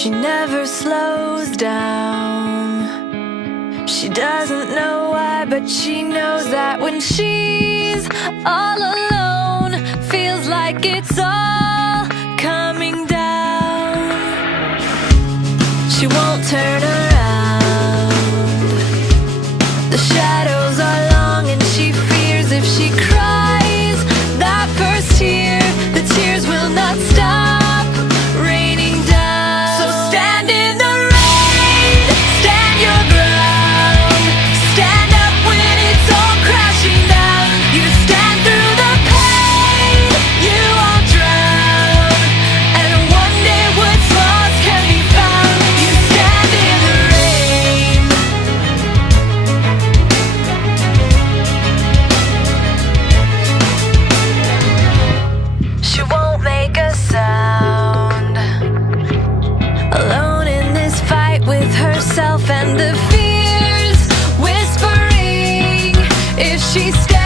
She never slows down. She doesn't know why, but she knows that when she's all alone, feels like it's all coming down. She won't turn around. The shadows are long and she fears if she cries that first tear, the tears will not stop raining down. So stand in the rain, stand your ground, stand up when it's all crashing down. You stand through the pain, you won't drown, and one day what's lost can be found. You stand in the rain. She won't make a sound, alone in this fight with herself and the fears whispering if she stays.